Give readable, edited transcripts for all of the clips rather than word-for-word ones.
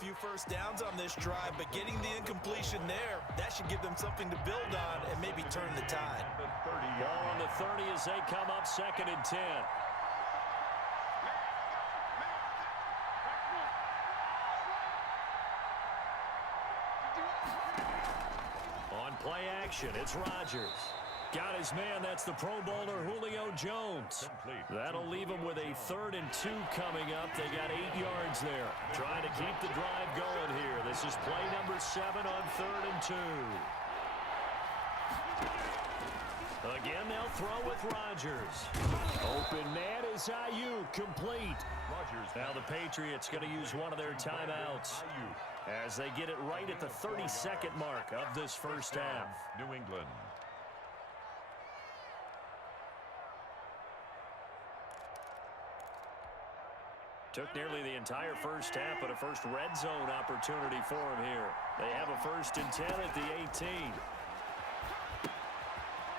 few first downs on this drive, but getting the incompletion there, that should give them something to build on and maybe turn the tide. Ball on the 30 as they come up 2nd and 10. On play action, it's Rodgers. Got his man, that's the Pro Bowler Julio Jones. That'll leave him with a 3rd and 2 coming up. They got 8 yards there. Trying to keep the drive going here. This is play number 7 on 3rd and 2. Again, they'll throw with Rodgers. Open man is Ayuk, complete. Now the Patriots going to use one of their timeouts as they get it right at the 32nd mark of this first half. New England. Took nearly the entire first half, but a first red zone opportunity for him here. They have a 1st and 10 at the 18.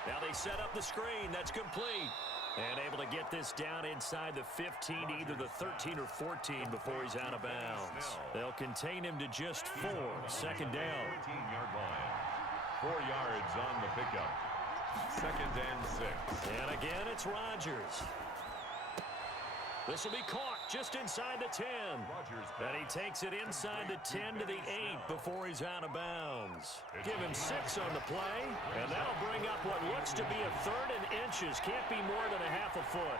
Now they set up the screen. That's complete. And able to get this down inside the 15, either the 13 or 14 before he's out of bounds. They'll contain him to just 4. 2nd down. 14-yard line. 4 yards on the pickup. 2nd and 6. And again, it's Rodgers. This will be caught just inside the 10. And he takes it inside the 10 to the 8 before he's out of bounds. Give him 6 on the play, and that'll bring up what looks to be a 3rd and inches. Can't be more than a half a foot.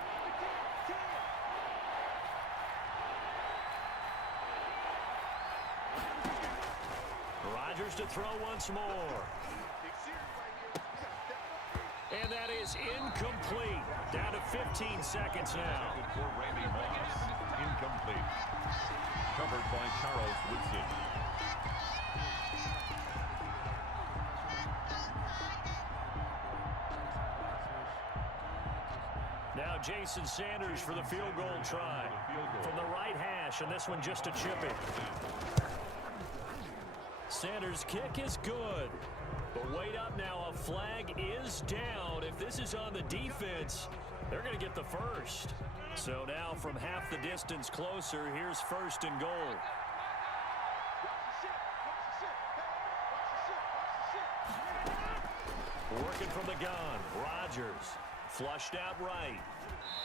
Rodgers to throw once more. And that is incomplete. Down to 15 seconds now. For Randy Moss. Incomplete. Covered by Charles Woodson. Now Jason Sanders for the field goal try. From the right hash, and this one just a chip it. Sanders' kick is good. But wait up now, a flag is down. If this is on the defense, they're going to get the first. So now from half the distance closer, here's 1st and goal. Working from the gun, Rodgers. Flushed out right.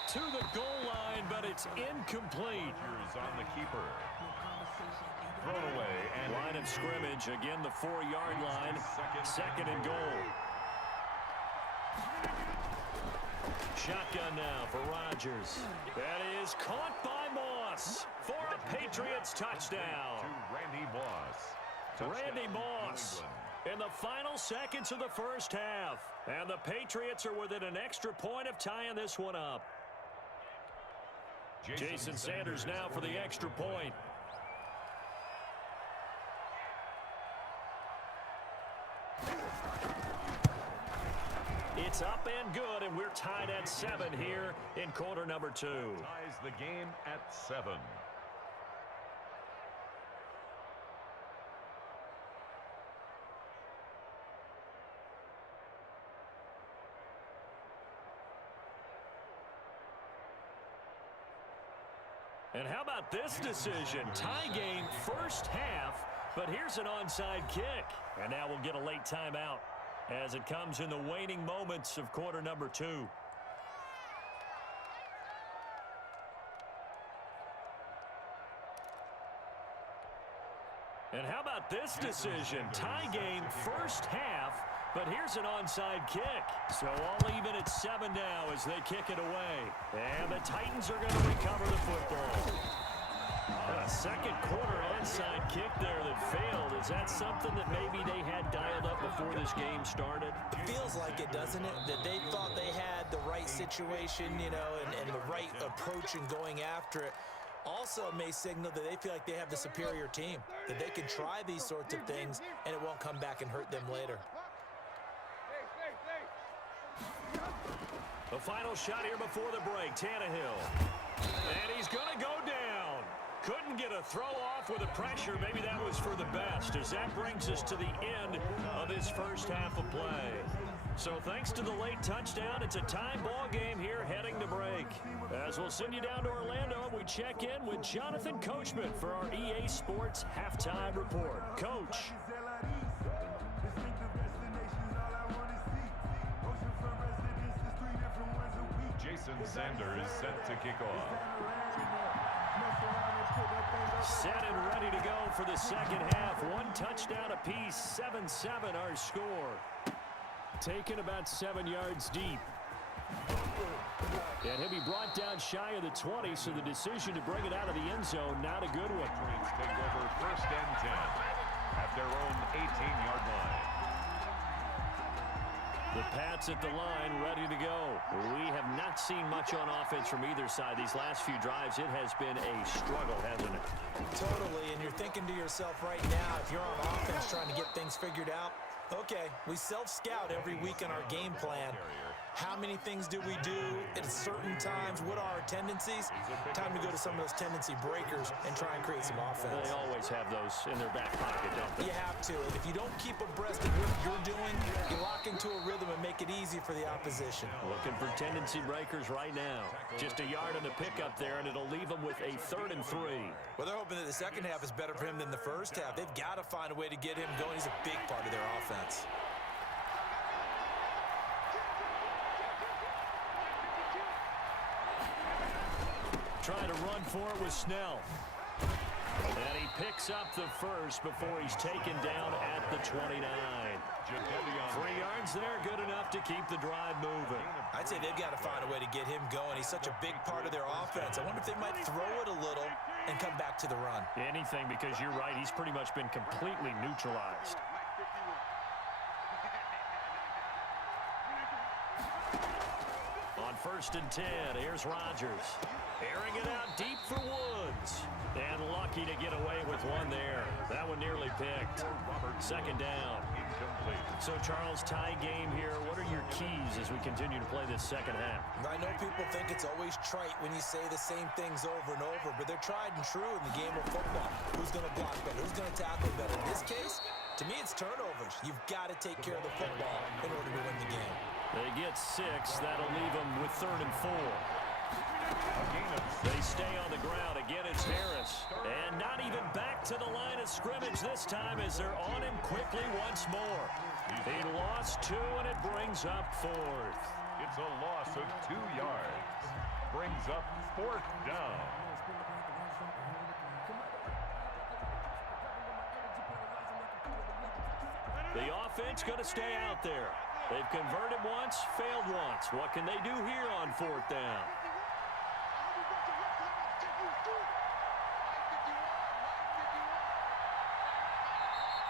To the goal line, but it's incomplete. On the keeper. Thrown away. And line of scrimmage, again the 4-yard line. 2nd and goal. Shotgun now for Rodgers. That is caught by Moss for a Patriots touchdown. To Randy Moss. Randy Moss in the final seconds of the first half. And the Patriots are within an extra point of tying this one up. Jason Sanders now for the extra point. It's up and good, and we're tied at 7 here in quarter number 2. Ties the game at 7. And how about this decision? Tie game first half, but here's an onside kick. And now we'll get a late timeout as it comes in the waning moments of quarter number 2. And how about this decision? Tie game first half, but here's an onside kick. So all even at 7 now as they kick it away. And the Titans are going to recover the football. A second quarter onside kick there that failed. Is that something that maybe they had dialed up before this game started? It feels like it, doesn't it? That they thought they had the right situation, you know, and the right approach in going after it. Also may signal that they feel like they have the superior team, that they can try these sorts of things and it won't come back and hurt them later. The final shot here before the break, Tannehill. And he's going to go down. Couldn't get a throw off with the pressure. Maybe that was for the best, as that brings us to the end of this first half of play. So thanks to the late touchdown, it's a tie ball game here heading to break. As we'll send you down to Orlando, we check in with Jonathan Coachman for our EA Sports Halftime Report. Coach. Jason Sanders set to kick off. Set and ready to go for the second half. One touchdown apiece, 7-7 our score. Taken about 7 yards deep. And he'll be brought down shy of the 20, so the decision to bring it out of the end zone, not a good one. Patriots take over 1st and 10 at their own 18-yard line. The Pats at the line, ready to go. We have not seen much on offense from either side these last few drives. It has been a struggle, hasn't it? Totally, and you're thinking to yourself right now, if you're on offense trying to get things figured out, okay, we self-scout every week in our game plan. How many things do we do at certain times? What are our tendencies? Time to go to some of those tendency breakers and try and create some offense. They always have those in their back pocket, don't they? You have to. And if you don't keep abreast of what you're doing, you lock into a rhythm and make it easy for the opposition. Looking for tendency breakers right now. Just a yard on the pickup there, and it'll leave them with a 3rd and 3. Well, they're hoping that the second half is better for him than the first half. They've got to find a way to get him going. He's a big part of their offense. Trying to run for it with Snell. And he picks up the first before he's taken down at the 29. 3 yards there, good enough to keep the drive moving. I'd say they've got to find a way to get him going. He's such a big part of their offense. I wonder if they might throw it a little and come back to the run. Anything, because you're right, he's pretty much been completely neutralized. On 1st and 10, here's Rodgers. Airing it out deep for Woods. And lucky to get away with one there. That one nearly picked. 2nd down. So, Charles, tie game here. What are your keys as we continue to play this second half? I know people think it's always trite when you say the same things over and over, but they're tried and true in the game of football. Who's going to block better? Who's going to tackle better? In this case, to me, it's turnovers. You've got to take care of the football in order to win the game. They get 6. That'll leave them with 3rd and 4. They stay on the ground. Again, it's Harris. And not even back to the line of scrimmage this time as they're on him quickly once more. He lost 2, and it brings up 4th. It's a loss of 2 yards. Brings up 4th down. The offense going to stay out there. They've converted once, failed once. What can they do here on 4th down?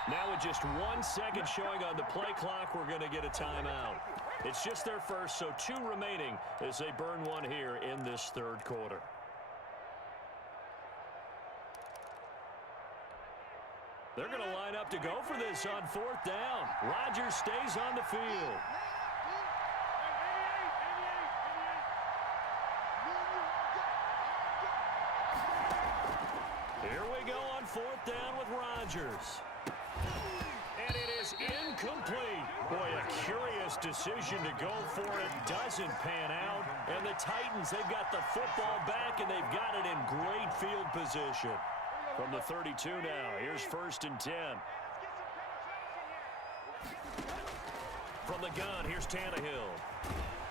Now with just 1 second showing on the play clock, we're going to get a timeout. It's just their first, so 2 remaining as they burn one here in this 3rd quarter. They're going to line up to go for this on 4th down. Rodgers stays on the field. Here we go on 4th down with Rodgers. And it is incomplete. Boy, a curious decision to go for it. Doesn't pan out. And the Titans, they've got the football back, and they've got it in great field position. From the 32 now, here's 1st and 10. From the gun, here's Tannehill.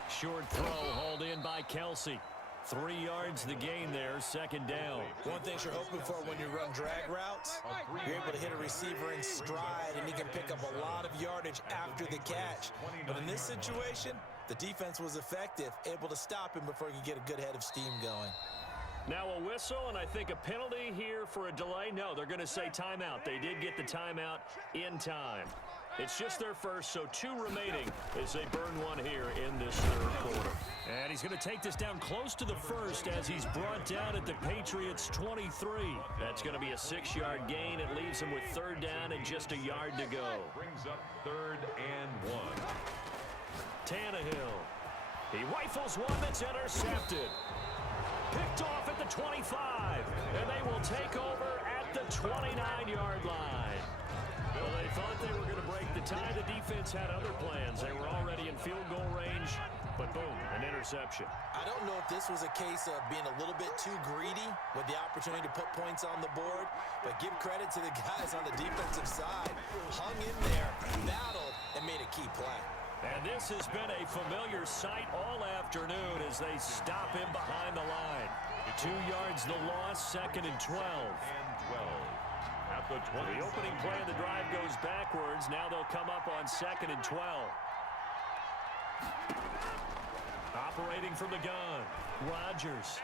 Short throw hauled in by Kelsey. 3 yards the gain there, 2nd down. One thing you're hoping for when you run drag routes, you're able to hit a receiver in stride, and he can pick up a lot of yardage after the catch. But in this situation, the defense was effective, able to stop him before he could get a good head of steam going. Now a whistle, and I think a penalty here for a delay. No, they're going to say timeout. They did get the timeout in time. It's just their first, so 2 remaining as they burn one here in this 3rd quarter. And he's going to take this down close to the 1st as he's brought down at the Patriots' 23. That's going to be a 6-yard gain. It leaves him with 3rd down and just a yard to go. Brings up 3rd and 1. Tannehill. He rifles one that's intercepted. Picked off at the 25, and they will take over at the 29-yard line. Well, they thought they were going to break the tie. The defense had other plans. They were already in interception. I don't know if this was a case of being a little bit too greedy with the opportunity to put points on the board, but give credit to the guys on the defensive side. Hung in there, battled, and made a key play. And this has been a familiar sight all afternoon as they stop him behind the line. 2 yards the loss, 2nd and 12. And 12. At the 20. The opening play of the drive goes backwards. Now they'll come up on 2nd and 12. Operating from the gun, Rodgers.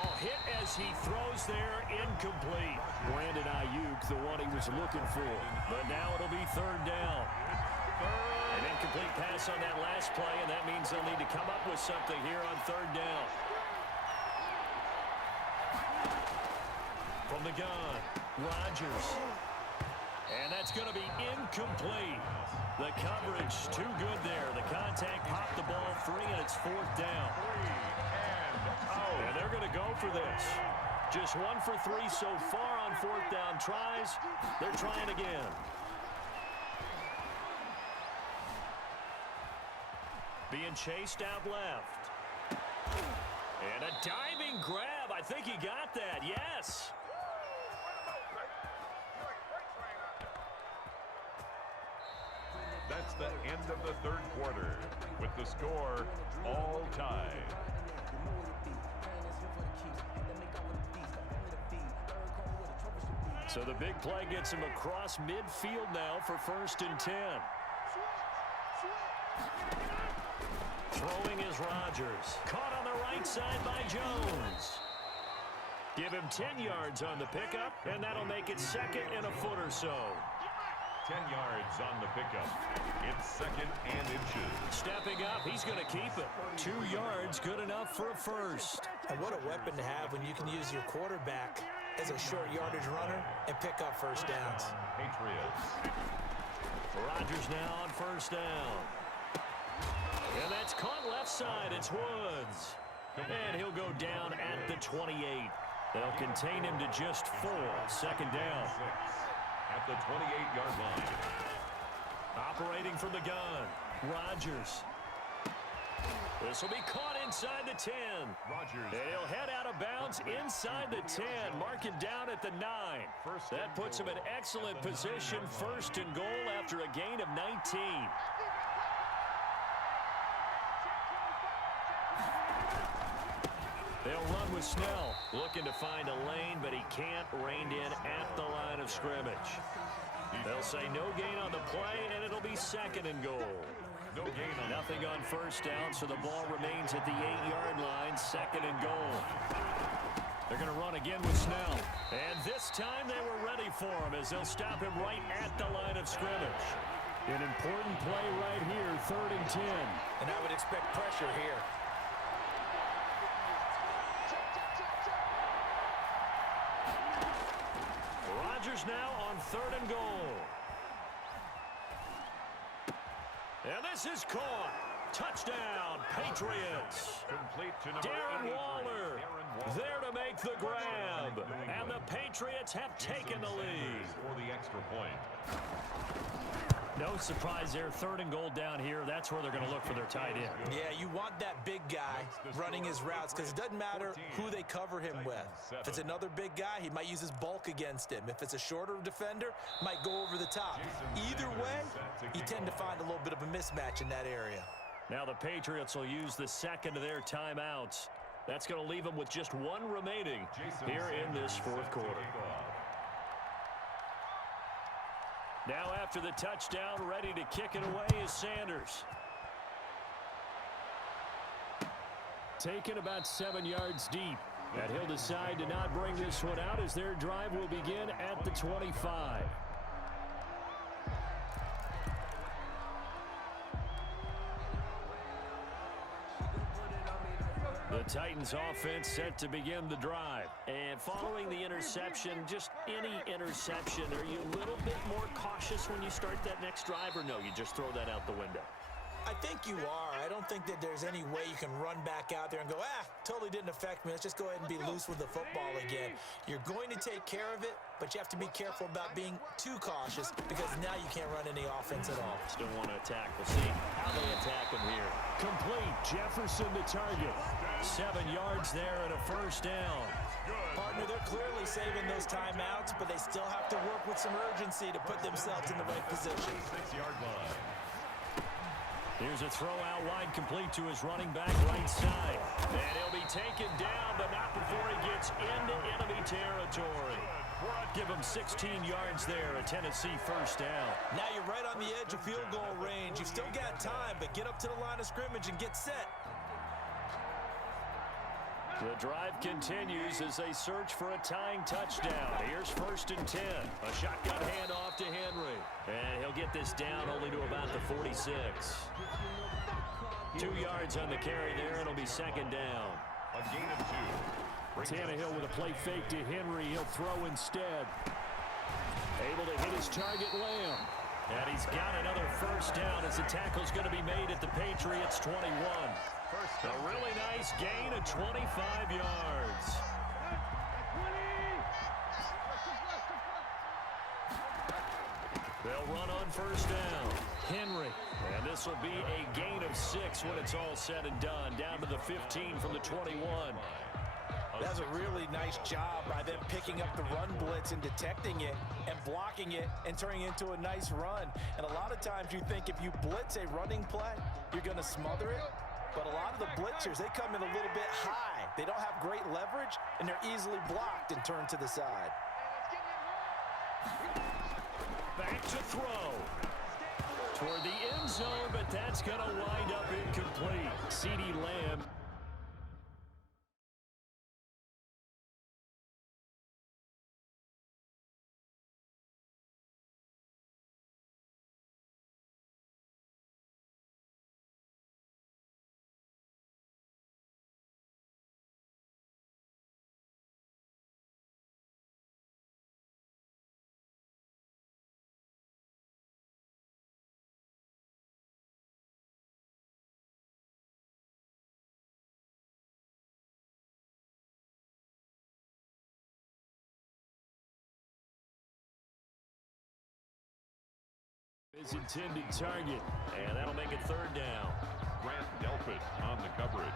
Oh, hit as he throws there, incomplete. Brandon Ayuk, the one he was looking for. But now it'll be 3rd down. An incomplete pass on that last play, and that means they'll need to come up with something here on 3rd down. From the gun, Rodgers. And that's going to be incomplete. The coverage too good there. The contact popped the ball free, and it's 4th down. And they're going to go for this. Just 1 for 3 so far on 4th down tries. They're trying again. Being chased out left. And a diving grab. I think he got that. Yes. That's the end of the 3rd quarter, with the score all tied. So the big play gets him across midfield now for 1st and 10. Throwing is Rodgers. Caught on the right side by Jones. Give him 10 yards on the pickup, and that'll make it 2nd and a foot or so. 10 yards on the pickup. It's 2nd and inches. Stepping up, he's going to keep it. 2 yards, good enough for a first. And what a weapon to have when you can use your quarterback as a short yardage runner and pick up 1st downs. Patriots. Rodgers now on 1st down. And that's caught left side. It's Woods. And he'll go down at the 28. They'll contain him to just 4. 2nd down. At the 28-yard line. Operating from the gun, Rodgers. This will be caught inside the 10. Rodgers. And he'll head out of bounds inside the 10. Mark him down at the 9. That puts him in excellent position. 1st and goal after a gain of 19. They'll run with Snell. Looking to find a lane, but he can't. Reined in at the line of scrimmage. They'll say no gain on the play, and it'll be 2nd and goal. No gain on Nothing on 1st down, so the ball remains at the 8-yard line. 2nd and goal. They're going to run again with Snell. And this time they were ready for him as they'll stop him right at the line of scrimmage. An important play right here, 3rd and 10. And I would expect pressure here. Rodgers now on 3rd and goal. And this is caught. Touchdown, Patriots. Complete to number Darren 83. Waller there to make the grab. And the Patriots have taken the lead. For the extra point. No surprise there. 3rd and goal down here. That's where they're going to look for their tight end. Yeah, you want that big guy running his routes because it doesn't matter who they cover him with. If it's another big guy, he might use his bulk against him. If it's a shorter defender, might go over the top. Either way, you tend to find a little bit of a mismatch in that area. Now the Patriots will use the 2nd of their timeouts. That's going to leave them with just 1 remaining here in this 4th quarter. Now after the touchdown, ready to kick it away is Sanders. Taken about 7 yards deep. And he'll decide to not bring this one out as their drive will begin at the 25. The Titans offense set to begin the drive. And following the interception, just any interception, are you a little bit more cautious when you start that next drive, or no, you just throw that out the window? I think you are. I don't think that there's any way you can run back out there and go, totally didn't affect me. Let's just go ahead and be loose with the football again. You're going to take care of it, but you have to be careful about being too cautious because now you can't run any offense at all. Still want to attack. We'll see how they attack him here. Complete. Jefferson the target. 7 yards there and a first down. Partner, they're clearly saving those timeouts, but they still have to work with some urgency to put themselves in the right position. 6-yard line. Here's a throw out wide, complete to his running back right side. And he'll be taken down, but not before he gets into enemy territory. Give him 16 yards there, a Tennessee first down. Now you're right on the edge of field goal range. You've still got time, but get up to the line of scrimmage and get set. The drive continues as they search for a tying touchdown. Here's 1st and 10. A shotgun handoff to Henry. And he'll get this down only to about the 46. 2 yards on the carry there, and it'll be 2nd down. A gain of 2. Tannehill with a play fake to Henry. He'll throw instead. Able to hit his target, Lamb. And he's got another first down as the tackle's going to be made at the Patriots' 21. A really nice gain of 25 yards. They'll run on first down. Henry. And this will be a gain of 6 when it's all said and done. Down to the 15 from the 21. That's a really nice job by them picking up the run blitz and detecting it and blocking it and turning it into a nice run. And a lot of times you think if you blitz a running play, you're going to smother it. But a lot of the blitzers, they come in a little bit high. They don't have great leverage, and they're easily blocked and turned to the side. Back to throw. Toward the end zone, but that's going to wind up incomplete. CeeDee Lamb. His intended target, and that'll make it 3rd down. Grant Delpit on the coverage.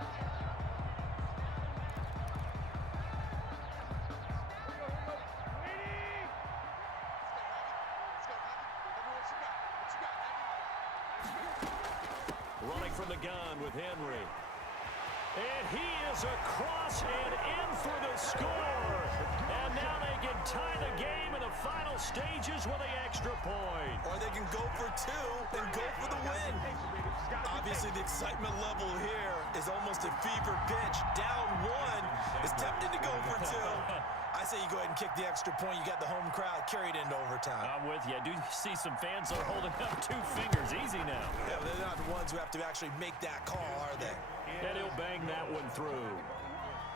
Running from the gun with Henry. And he is across and in for the score. And now they can tie the game in the final stages with the extra point. Or they can go for 2 and go for the win. Obviously, the excitement level here is almost a fever pitch. Down 1 is tempted to go for 2. I say you go ahead and kick the extra point. You got the home crowd carried into overtime. I'm with you. I do see some fans are holding up 2 fingers. Easy now. Yeah, they're not the ones who have to actually make that call, are they? And he'll bang that one through.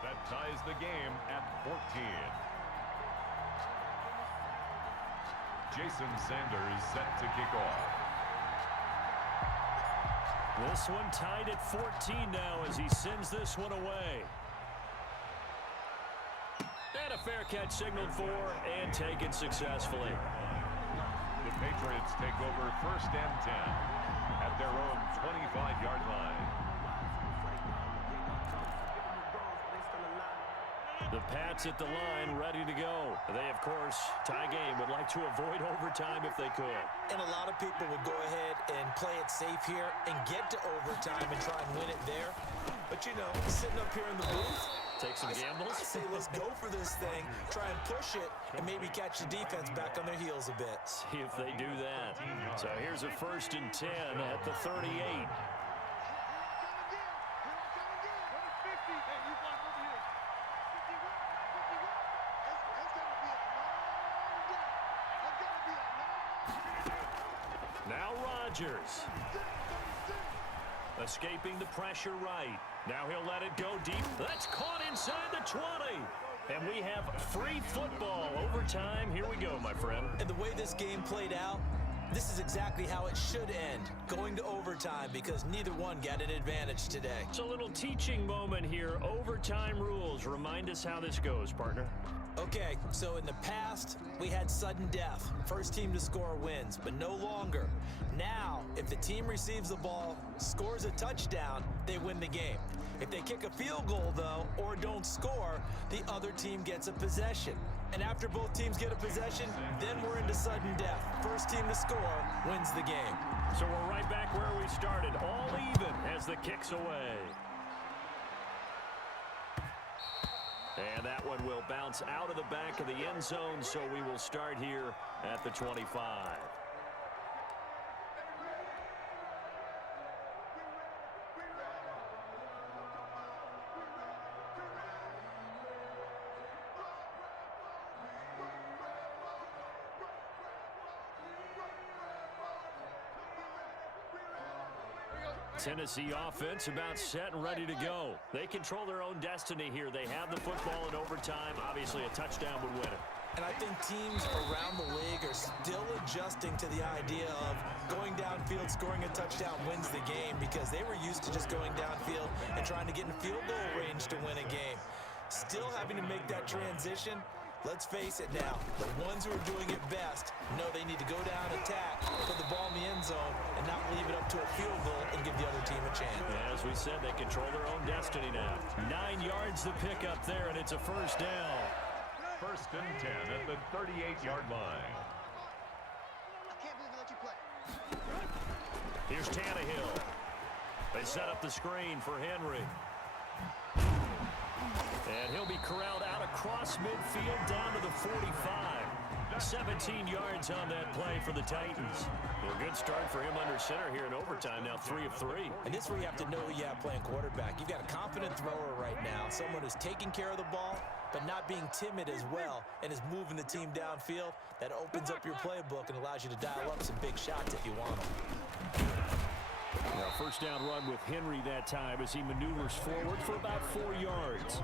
That ties the game at 14. Jason Sanders set to kick off. This one tied at 14 now as he sends this one away. And a fair catch signaled for and taken successfully. The Patriots take over 1st and 10 at their own 25-yard line. The Pats at the line, ready to go. They, of course, tie game, would like to avoid overtime if they could. And a lot of people would go ahead and play it safe here and get to overtime and try and win it there. But, you know, sitting up here in the booth, take some gambles. I say let's go for this thing, try and push it, and maybe catch the defense back on their heels a bit. See if they do that. So here's a 1st and 10 at the 38. Now Rodgers. Escaping the pressure right. Now he'll let it go deep. That's caught inside the 20. And we have free football. Overtime. Here we go, my friend. And the way this game played out, this is exactly how it should end. Going to overtime. overtime because neither one got an advantage today. It's a little teaching moment here. Overtime rules. Remind us how this goes, partner. Okay, so in the past, we had sudden death. First team to score wins, but no longer. Now, if the team receives the ball, scores a touchdown, they win the game. If they kick a field goal, though, or don't score, the other team gets a possession. And after both teams get a possession, then we're into sudden death. First team to score wins the game. So we're right back where we started, all even as the kick's away. And that one will bounce out of the back of the end zone, so we will start here at the 25. Tennessee offense about set and ready to go. They control their own destiny here. They have the football in overtime. Obviously, a touchdown would win it. And I think teams around the league are still adjusting to the idea of going downfield, scoring a touchdown wins the game because they were used to just going downfield and trying to get in field goal range to win a game. Still having to make that transition. Let's face it now, the ones who are doing it best know they need to go down, attack, put the ball in the end zone, and not leave it up to a field goal and give the other team a chance. As we said, they control their own destiny now. 9 yards to pick up there, and it's a first down. First and 10 at the 38-yard line. I can't believe I let you play. Here's Tannehill. They set up the screen for Henry. And he'll be corralled out across midfield down to the 45. 17 yards on that play for the Titans. A good start for him under center here in overtime. Now 3 of 3. And this is where you have to know who you have playing quarterback. You've got a confident thrower right now, someone who's taking care of the ball, but not being timid as well, and is moving the team downfield. That opens up your playbook and allows you to dial up some big shots if you want them. Now, first down run with Henry that time as he maneuvers forward for about 4 yards.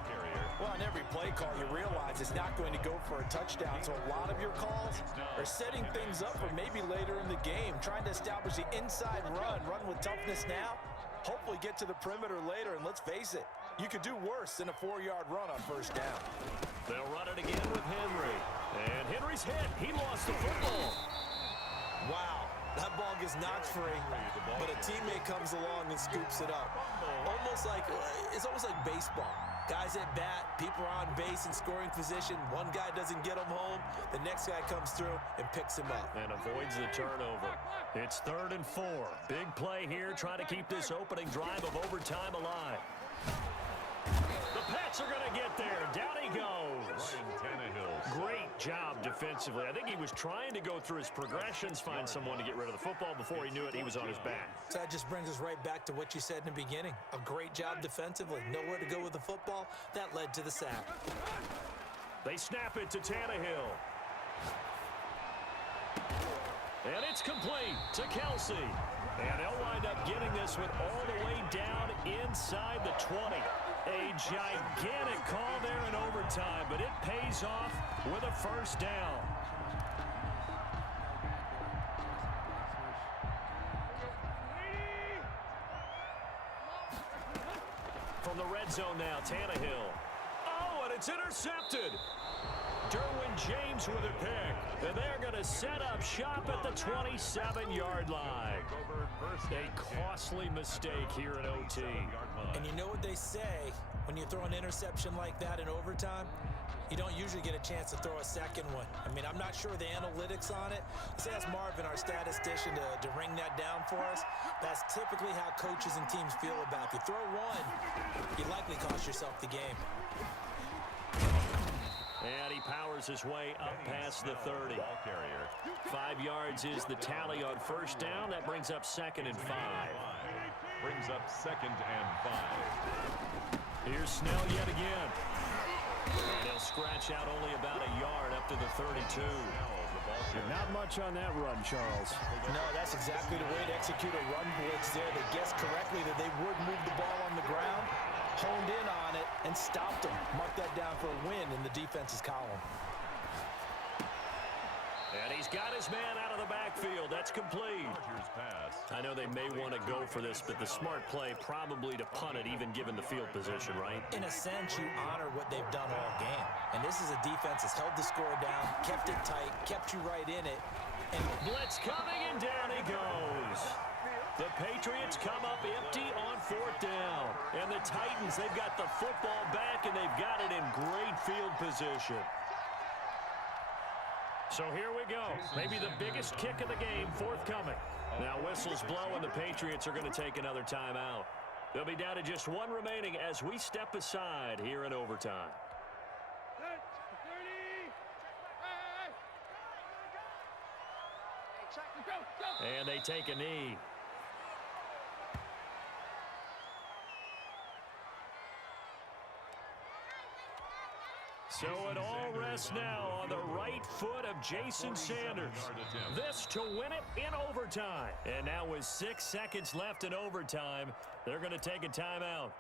Well, on every play call, you realize it's not going to go for a touchdown, so a lot of your calls are setting things up for maybe later in the game, trying to establish the inside run with toughness now, hopefully get to the perimeter later, and let's face it, you could do worse than a 4-yard run on first down. They'll run it again with Henry. And Henry's hit. He lost the football. Wow. That ball gets knocked free, but a teammate comes along and scoops it up. It's almost like baseball. Guys at bat, people are on base in scoring position. One guy doesn't get him home. The next guy comes through and picks him up. And avoids the turnover. It's 3rd and 4. Big play here, trying to keep this opening drive of overtime alive. The Pats are going to get there. Down he goes. Great job defensively. I think he was trying to go through his progressions, find someone to get rid of the football. Before he knew it, he was on his back. So that just brings us right back to what you said in the beginning. A great job defensively. Nowhere to go with the football. That led to the sack. They snap it to Tannehill. And it's complete to Kelsey. And they'll wind up getting this one all the way down inside the 20. A gigantic call there in overtime, but it pays off with a first down. From the red zone now, Tannehill. Oh, and it's intercepted. Derwin James with a pick. And they're going to set up shop at the 27-yard line. A costly mistake here in OT. And you know what they say when you throw an interception like that in overtime? You don't usually get a chance to throw a second one. I mean, I'm not sure the analytics on it. Let's ask Marvin, our statistician, to ring that down for us. That's typically how coaches and teams feel about it. If you throw one, you likely cost yourself the game. And he powers his way up past the 30. 5 yards is the tally on first down. That brings up 2nd and 5. Brings up 2nd and 5. Here's Snell yet again. And he'll scratch out only about a yard up to the 32. Not much on that run, Charles. No, that's exactly the way to execute a run blitz there. They guessed correctly that they would move the ball on the ground, honed in on it, and stopped them. Mark that down for a win in the defense's column. And he's got his man out of the backfield. That's complete. Chargers pass. I know they may want to go for this, but the smart play probably to punt it, even given the field position, right? In a sense, you honor what they've done all game. And this is a defense that's held the score down, kept it tight, kept you right in it. And blitz coming, and down he goes. The Patriots come up empty on 4th down. And the Titans, they've got the football back, and they've got it in great field position. So here we go. Maybe the biggest kick of the game forthcoming. Now whistles blow, and the Patriots are going to take another timeout. They'll be down to just one remaining as we step aside here in overtime. And they take a knee. So it all rests now on the right foot of Jason Sanders. This to win it in overtime. And now with 6 seconds left in overtime, they're going to take a timeout.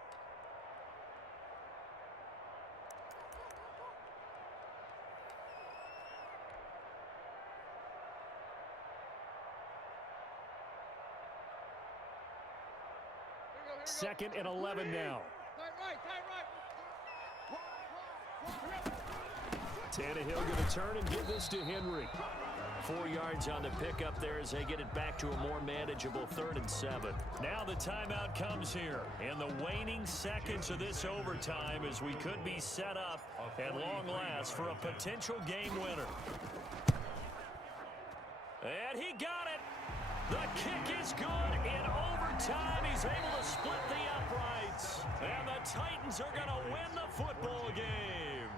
Second and 11 now. Tannehill going to turn and give this to Henry. 4 yards on the pickup there as they get it back to a more manageable 3rd and 7. Now the timeout comes here in the waning seconds of this overtime as we could be set up at long last for a potential game winner. And he got it. The kick is good. In overtime, he's able to split the uprights. And the Titans are going to win the football game.